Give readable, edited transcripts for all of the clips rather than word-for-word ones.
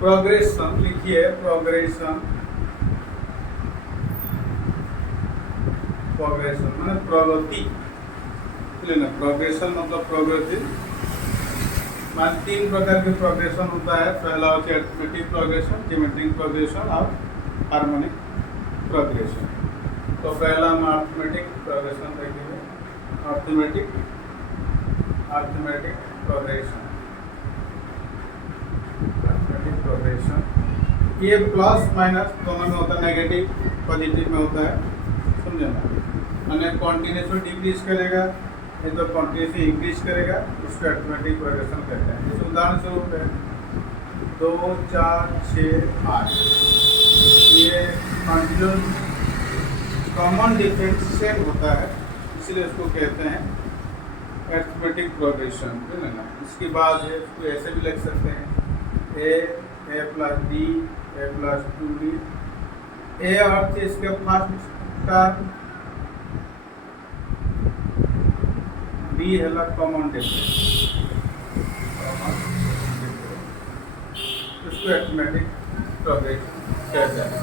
Progression लिखिए, progression, progression मतलब प्रगति लेना, प्रोग्रेशन मतलब प्रगति। मान 3 प्रकार के प्रोग्रेशन होता है। पहला होता है अरिथमेटिक प्रोग्रेशन, ज्योमेट्रिक प्रोग्रेशन और हार्मोनिक प्रोग्रेशन। तो पहला हम अरिथमेटिक प्रोग्रेशन देखेंगे। अरिथमेटिक प्रोग्रेशन, अरिथमेटिक प्रोग्रेशन ये प्लस माइनस दोनों में होता है, नेगेटिव पॉजिटिव में होता है, समझे ना। मैंने कॉन्टिन्यूसली डिक्रीज करेगा, ये तो कॉन्टिन्यूसली इंक्रीज करेगा, उसको अरिथमेटिक प्रोग्रेशन कहते हैं। जैसे उदाहरण स्वरूप है 2 4 6 8, ये कंटिन्यूस कॉमन डिफरेंस सेम होता है, इसलिए उसको कहते हैं अरिथमेटिक प्रोग्रेशन, है ना। इसके बाद है इसको ऐसे भी लिख सकते हैं a plus b a plus 2b। ए अर्थ इसके फर्स्ट टर्म, बी है कॉमन डिफरेंस, इसको अरिथमेटिक प्रोग्रेशन कहते हैं।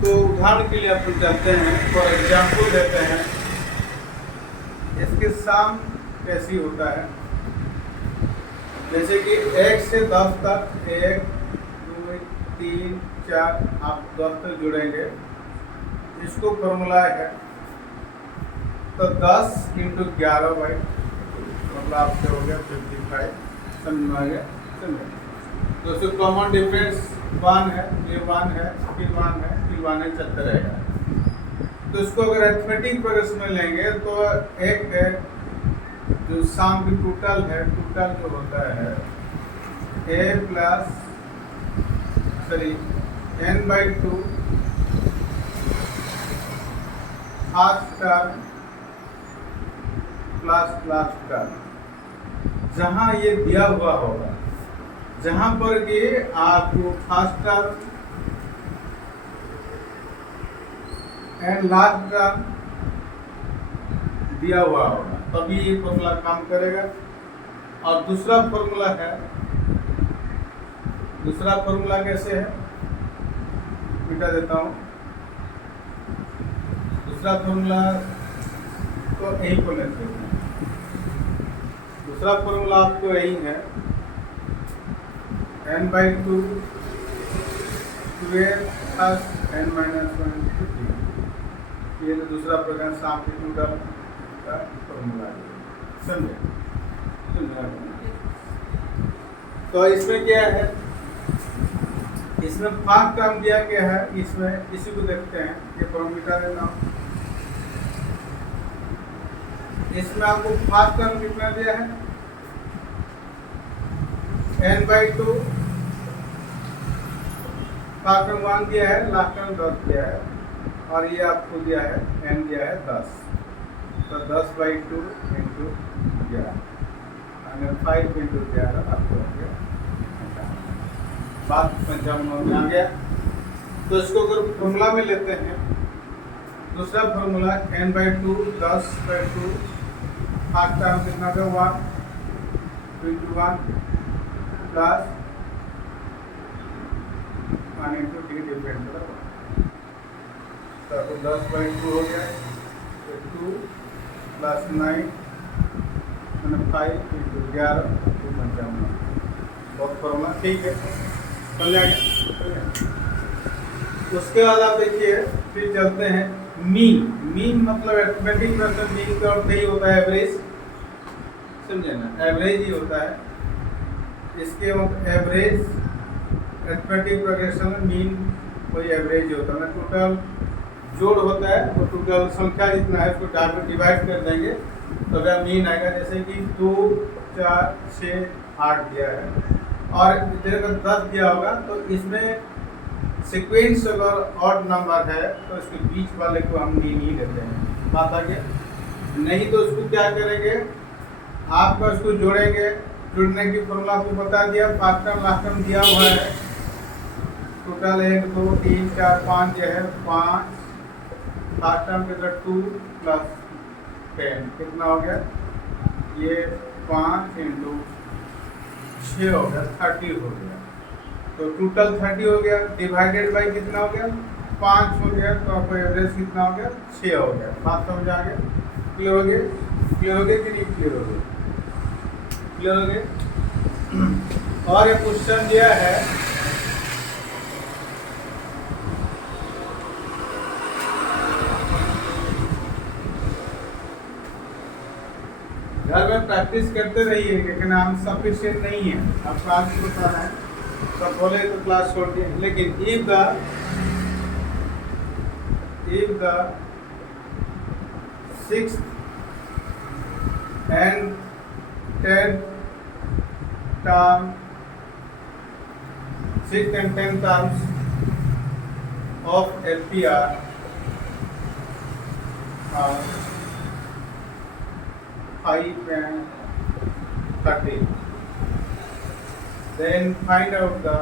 तो उदाहरण के लिए अपन चलते हैं, फॉर एग्जाम्पल देते हैं, इसके सम कैसी होता है। जैसे कि 1 से 10 तक 1 2 3 4 आप 10 तक जुड़ेंगे, इसको फॉर्मूला है तो 10 × 11 मतलब आपसे हो गया 55, समझ में आ गया, समझे। तो उसको कॉमन डिफरेंस 1 है, ये 1 है, फिर 1 है, फिर 1 है, चलते रहेगा। तो इसको अगर अरिथमेटिक प्रोग्रेशन में लेंगे तो एक जो सम की टोटल है, टोटल जो होता है a plus n/2 first term plus last term, जहाँ ये दिया हुआ होगा, जहाँ पर कि आपको first term and last term दिया हुआ होगा, तभी ये फॉर्मूला काम करेगा। और दूसरा फॉर्मूला है, दूसरा फॉर्मूला कैसे है, मिटा देता हूँ। दूसरा फॉर्मूला तो यही को लेते हैं, दूसरा फॉर्मूला आपको यही है n/2 12 प्लस n-1 ये तो दूसरा प्रकार साम्प्लिट्यूडल का फॉर्मूला है, समझे। तो इसमें क्या है, इसमें 5 टर्म दिया गया है, इसमें इसी को देखते हैं, ये फॉर्मूला देता हूँ। इसमें आपको 5 टर्म कितना दिया है, n/2 फर्स्ट टर्म 1 दिया है, लास्ट टर्म 10 दिया है, और ये आपको दिया है n दिया है 10, तो 10/2 × 11 अगर 5 × 11 आपको हो गया 55, बात 55 में आ गया। तो इसको अगर फॉर्मूला में लेते हैं, दूसरा फॉर्मूला n/2 10/2 फर्स्ट टर्म कितना का 1 × 1 प्लस 1 × d डिपेंड करा, तो 10/2 हो गया, 2 प्लस 9 मैंने 5 × 11 55, बहुत फॉर्मूला ठीक है, चल जाएगा। उसके बाद आप देखिए, फिर चलते हैं मीन। मीन मतलब अरिथमेटिक प्रोग्रेशन, मीन का अर्थ यही होता है एवरेज, समझे ना, एवरेज ही होता है। इसके मतलब एवरेज अरिथमेटिक प्रोग्रेशन में मीन कोई एवरेज होता है, टोटल जोड़ होता है, तो टोटल संख्या जितना है उसको डिवाइड कर देंगे तो अगर मीन आएगा। जैसे कि 2 4 6 8 दिया है और तेरे को 10 दिया होगा, तो इसमें सीक्वेंस अगर ऑड नंबर है तो इसके बीच वाले को हम मीन ही लेते हैं, बात आ गया। नहीं तो उसको क्या करेंगे, आपका उसको जोड़ेंगे, जुड़ने की फॉर्मूला आपको बता दिया, फर्स्ट टर्म लास्ट टर्म दिया हुआ है, टोटल 1 2 3 4 5 जो है 5, फर्स्ट टर्म के अंदर 2 प्लस 10 कितना हो गया, ये 5 × 6 हो गया, 30 हो गया। तो टोटल 30 हो गया, डिवाइडेड बाई कितना हो गया 5 हो गया, तो आपको एवरेज कितना हो गया 6 हो गया। बात समझ आ गया? क्लियर हो गया? क्लियर हो गया कि नहीं क्लियर हो गया? क्लियर हो गया? और एक क्वेश्चन दिया है, घर में प्रैक्टिस करते रहिए, लेकिन हम सफिशिएंट नहीं है। आप क्लास को बता रहे हैं, सब बोले तो क्लास छोड़ दिए, लेकिन if the 6th and 10th term, 6th and 10th terms of LPR are 5 and 30, then find out the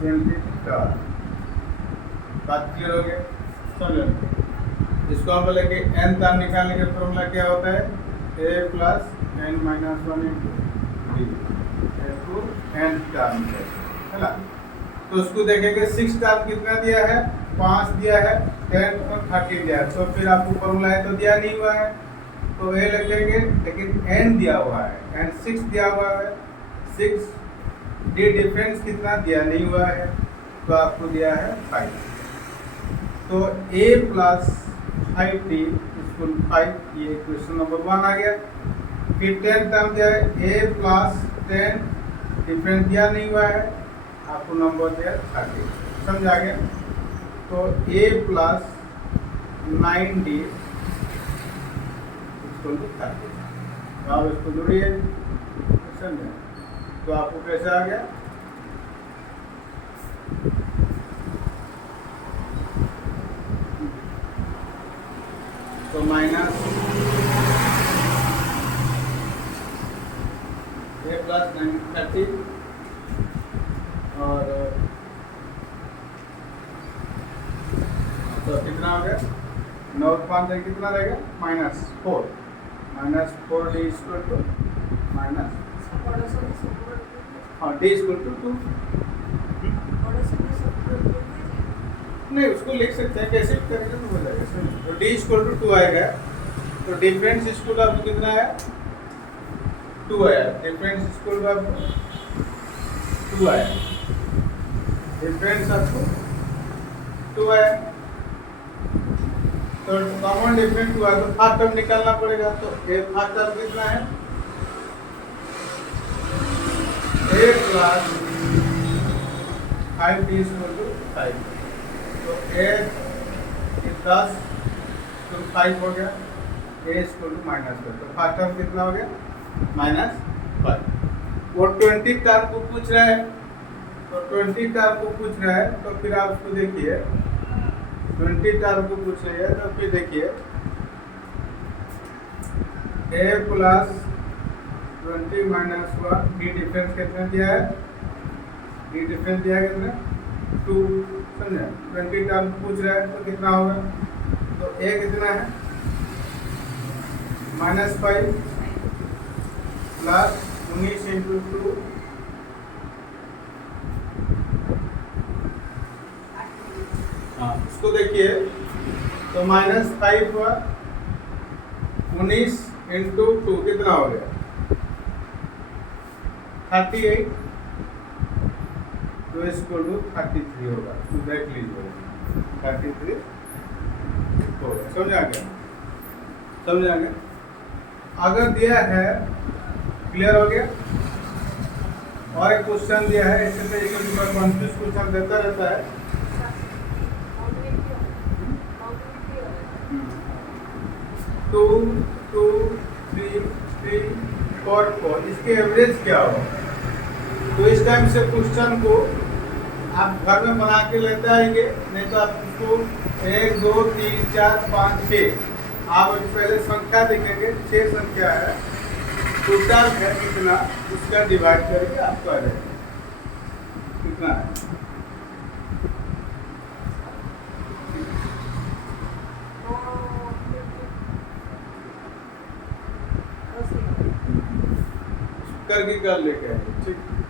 20th term। बात क्लियर हो गया? समझ लो, इसको हम बोलेंगे n टर्म निकालने का फॉर्मूला क्या होता है, a plus n minus 1 into d two n term है ना। तो उसको देखेंगे 6 टर्म कितना दिया है, 5 दिया है, 10 और 30 दिया है। तो फिर आपको फॉर्मूला है तो दिया नहीं हुआ है, तो ये लिखेंगे, लेकिन n दिया हुआ है, n 6 दिया हुआ है, 6 d डिफरेंस कितना दिया नहीं हुआ है, तो आपको दिया है 5। तो a प्लस 5d इक्वल 5, ये क्वेश्चन नंबर 1 आ गया। फिर 10 टर्म दिया है, a प्लस 10 डिफरेंस दिया नहीं हुआ है, आपको नंबर दिया 30। समझ आ गया? तो a प्लस 9d इक्वल 30। तो आप इसको जोड़िए, समझे? तो आपको कैसे आ गया, तो माइनस a प्लस 30 और तो कितना हो गया, 9 5 कितना रहेगा -4, -4d इक्वल टू माइनस, हाँ d इक्वल टू 2। नहीं, उसको लिख सकते हैं, कैसे भी करेंगे तो हो जाएगा। तो d इक्वल टू 2 आएगा, तो डिफरेंस इक्वल आपको कितना है 2 आया, डिफरेंस इक्वल आपको 2 आया, डिफरेंस आपको 2 आया। तो कॉमन डिफरेंस 2 आया, तो फर्स्ट टर्म निकालना पड़ेगा। तो a फर्स्ट टर्म कितना है, a plus 5d equal to 5। तो a 10 तो 5 हो गया, a इक्वल टू -5। तो फर्स्ट टर्म कितना हो गया -5। वो 20 टर्म को पूछ रहा है, तो 20 टर्म को पूछ रहा है, तो फिर आप उसको देखिए, 20 टर्म को पूछ रही है, तो फिर देखिए a plus 20 minus 1 d difference कितना दिया है, d डिफरेंस दिया है कितना 2। समझे? 20 टर्म पूछ रहा है, तो कितना होगा, तो a कितना है -5 प्लस 19 इंटू 2 हाँ, इसको देखिए, तो -5 हुआ, 19 इंटू 2 कितना हो गया 38, तो इसको 33 होगा। तो देख लीजिए 33 हो गया। समझ आ गया? समझ आ गया? अगर दिया है, क्लियर हो गया? और एक क्वेश्चन दिया है, इससे तो एक कंफ्यूज क्वेश्चन देता रहता है। 2 2 3 3 4 4, इसके एवरेज क्या होगा? तो इस टाइम से क्वेश्चन को आप घर में बना के लेते आएंगे, नहीं तो आप उसको 1 2 3 4 5 6 आप पहले संख्या देखेंगे, 6 संख्या है, टोटल है कितना, उसका डिवाइड करके आपको आ जाएगा कितना है। करके कल लेके आएंगे, ठीक।